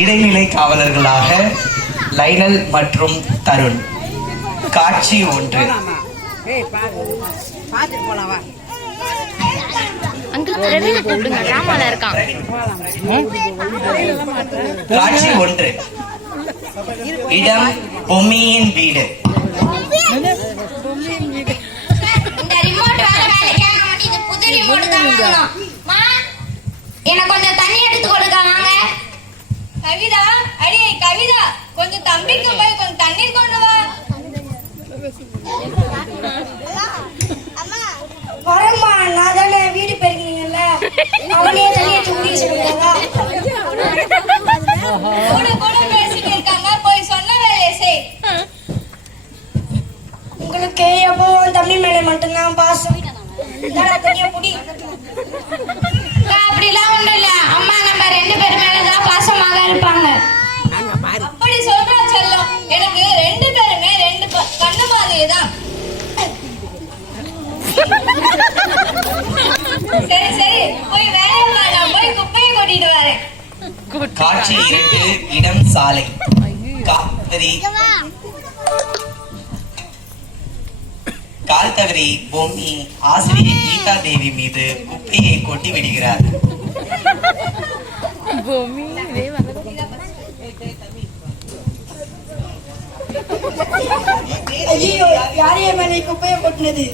இடைநிலை காவலர்களாக லைனல் மற்றும் தருண். காட்சி 1. காட்சி 1. இடம் பொம்மியின் வீடு. எனக்கு கொஞ்சம் தண்ணி எடுத்து கொடுக்க வாங்க. கவிதா, அடியே கவிதா, கொஞ்சம் தம்பிக்கு போய் கொஞ்சம் தண்ணீர் கொண்டு வா. வரம்மா, நான் தானே வீடு பெருக்கீங்கல்ல, அவனே தண்ணியை தூண்டி சொல்லுவாங்க. கூட கூட பேசிட்டு இருக்காங்க, போய் சொன்ன வேலையை செய். உங்களுக்கு எப்போ தம்பி மேலே மட்டும்தான் பாசம். தண்ணியை குடி. அப்படிலாம் ஒண்ணும் இல்ல, அம்மா நம்ம 2 பேர் மேலதான் பாசமாக இருப்பாங்க. அப்படி சொல்றா செல்லம், எனக்கு 2 பேருமே 2 கண்ணு மாதிரி தான். சரி சரி, போய் வேலையை பாரு, நான் போய் குப்பையை கொட்டிட்டு வரேன். காட்சி 2. இடம் சாலை. கால் தவறி பொம்மி ஆசிரியை கீதா தேவி மீது குப்பையை கொட்டி விடுகிறார். ஐயோ, யாரையே மேலே குப்பையை கொட்டினது?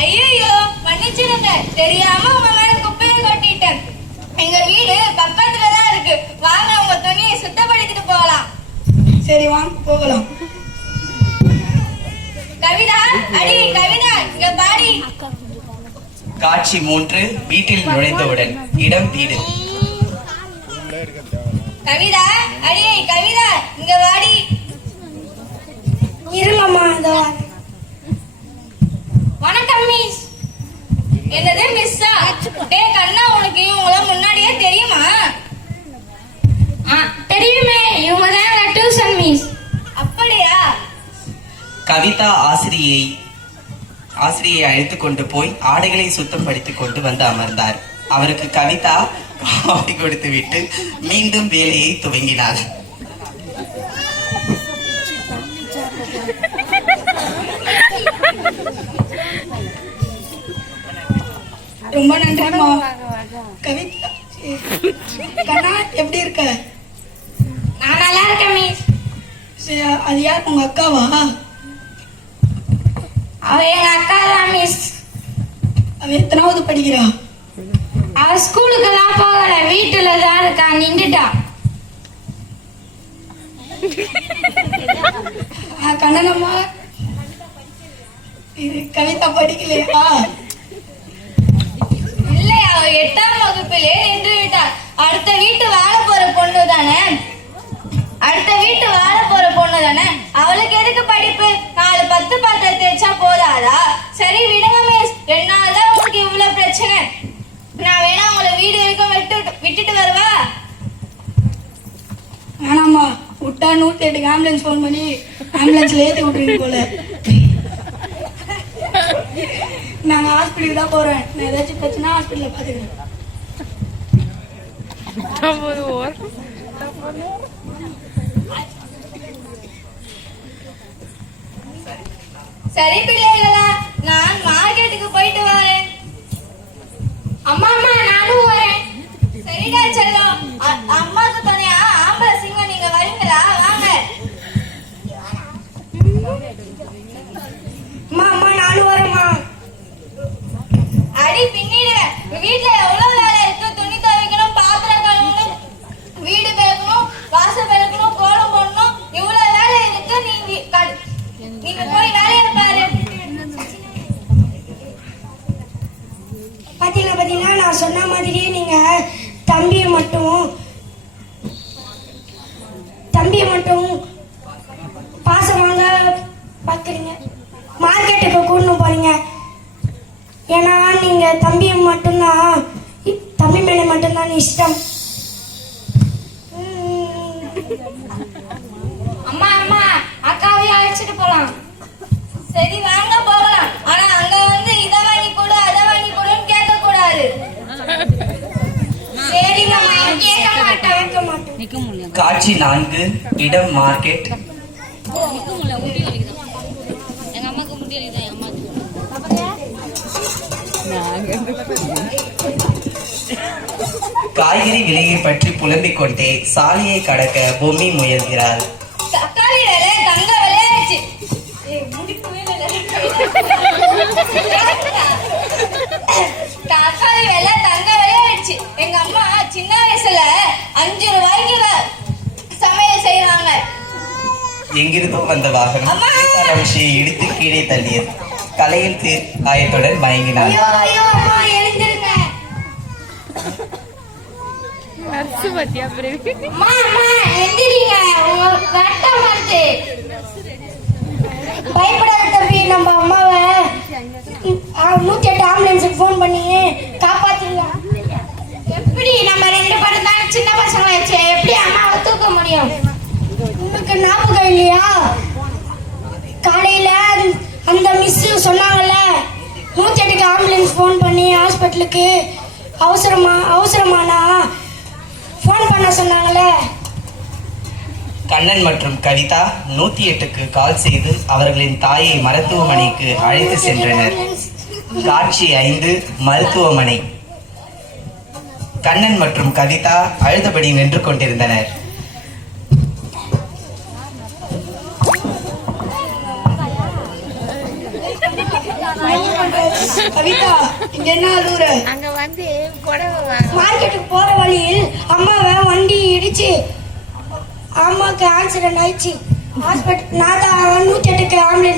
ஐயோ, மன்னிச்சிருங்க, தெரியாம உங்க மேல குப்பையை கொட்டிட்டேன். எங்க வீடு பக்கத்துலதான் இருக்கு, வாங்க உங்க துணியை சுத்தப்படுத்திட்டு போகலாம். சரி வாங்க போகலாம். கவிதா, அடி கவிதா, இங்க பாடி. காட்சி 3. வீட்டில் நுழைந்தவுடன் இடம் வீடு. கவிதா, அடியே கவிதா, இங்க வாடி. இருங்கம்மா, இதோ. வணக்கம் மிஸ். என்னது மிஸ்ஸா? டேய் கண்ணா, உனக்கு இவங்கள முன்னாடியே தெரியுமா? தெரியுமே, இவங்க தான் டியூஷன் மிஸ். அப்படியா? கவிதா ஆசிரியை அழைத்துக் கொண்டு போய் ஆடைகளை சுத்தம் படித்துக் கொண்டு வந்து அமர்ந்தார். அவருக்கு கவிதா காஃபி கொடுத்து விட்டு மீண்டும் வேலையை துவங்கினார். ரொம்ப நன்றிம்மா. கவிதா கண்ணா, எப்படி இருக்க? நான் நல்லா இருக்கேன் மிஸ். அது யார், உங்க அக்காவா? அவ எங்க அக்கா தான் மிஸ். அவ எத்தனாவது படிக்கிறா? அவ ஸ்கூலுக்கெல்லாம் போகல, வீட்டுல தான் இருக்கா, நின்றுட்டா. கண்ணனம்மா, இது கவிதா படிக்கலையா? இல்லை, அவ 8ஆம் வகுப்பிலே நின்று விட்டார். அடுத்த வீட்டு வாழ போற பொண்ணு தானே, அவளுக்கு எதுக்கு படிப்பு? 4 10 பாத்திரம் தேய்ச்சா போதாதா? சரி விடுங்க மிஸ், 2 நாள் தான் உங்களுக்கு இவ்வளவு பிரச்சனை. நான் வேணா உங்களை வீடு வரைக்கும் விட்டுட்டு வருவா? வேணாம்மா, விட்டா 108 ஆம்புலன்ஸ் போன் பண்ணி ஆம்புலன்ஸ்ல ஏற்றி விட்டுருங்க போல. நாங்க ஹாஸ்பிட்டலுக்கு தான் போறேன். நான் ஏதாச்சும் பிரச்சனை ஹாஸ்பிட்டல்ல பாத்துக்கிறேன். சரி பிள்ளைகளா, நான் மார்க்கெட்டுக்கு போயிட்டு வரேன். அம்மா அம்மா, நானும் வரேன். சரிடா செல்லம், அம்மாக்கு துணையா ஆம்பளை சிங்கம் நீங்க வரீங்களா? வாங்க. அம்மா அம்மா, நானும் வரேம்மா. அடி பின்னிடு, வீட்டுல எவ்வளவு வேலை இருக்கு. துணி துவைக்கணும், பாத்திரம் கழுவணும், வீடு பெருக்கணும், வாசல் பெருக்கணும், கோலம் போடணும், இவ்வளவு வேலை இருக்கு. நீங்க போய் வேலையை பாரு. பாத்தீங்கன்னா நான் சொன்ன மாதிரியே நீங்க தம்பியை மட்டும் பாசமாக பாக்குறீங்க. மார்க்கெட்டுக்கு கூடணும் போறீங்க. ஏன்னா நீங்க தம்பி மேல மட்டும்தான் இஷ்டம். அம்மா அம்மா, அக்காவையும் அழைச்சிட்டு போலாம். சரி வாங்க போகலாம். ஆனா அங்க வந்து இதை வாங்கி கொடு அதை வாங்கி கொடுன்னு கேட்க கூடாது. சரிங்க, கேட்க மாட்டேன். காட்சி 4 இடம் மார்க்கெட். காய்கறி விலையை பற்றி புலம்பிக் கொண்டே சாலையை கடக்க பொம்மி முயல்கிறாள். தக்காளி விலை தங்க விலையாச்சு. தக்காளி விலை தங்க விலையாச்சு. எங்க அம்மா சின்ன வயசுல 5 ரூபாய்க்கு சமையல் செய்வாங்க. எங்கிருந்தோ வந்த வாகனம் அம்மா! கவிதாலட்சுமியை இடித்து கீழே தள்ளியது. தலையில் காயத்துடன் மயங்கினாள். ஐயோ ஐயோ அம்மா எழுந்திருங்க. அம்மா அம்மா எந்திரிங்க, உங்க ரத்தம் வருது. பயப்படாத தம்பி, நம்ம அம்மாவை 108 ஆம்புலன்ஸுக்கு ஃபோன் பண்ணி காப்பாத்திடலாம். எப்படி நம்ம 2 பேரும் தான் சின்ன பசங்களாச்சு, எப்படி அம்மாவை தூக்க முடியும்? உங்களுக்கு ஞாபகம் இல்லையா? காலையில அந்த மிஸ் சொன்னாங்கல்ல, 108க்கு ஆம்புலன்ஸ் ஃபோன் பண்ணி ஹாஸ்பிட்டலுக்கு அவசரமானா ஃபோன் பண்ண சொன்னாங்கல்ல. கண்ணன் மற்றும் கவிதா 108க்கு கால் செய்து அவர்களின் தாயை மருத்துவமனைக்கு அழைத்து சென்றனர். காட்சி 5 மருத்துவமனை. கண்ணன் மற்றும் கவிதா அழுதபடி நின்று கொண்டிருந்தனர். கவிதா, இங்க என்ன அழுவுற? அங்க வந்து புடவை மார்க்கெட்டுக்கு போற வழியில் அம்மாவை வண்டி இடிச்சு அம்மாவுக்கு ஆக்சிடென்ட் ஆயிடுச்சு. ஹாஸ்பிட்டல் நான் தான் 108க்கு ஆம்புலன்ஸ்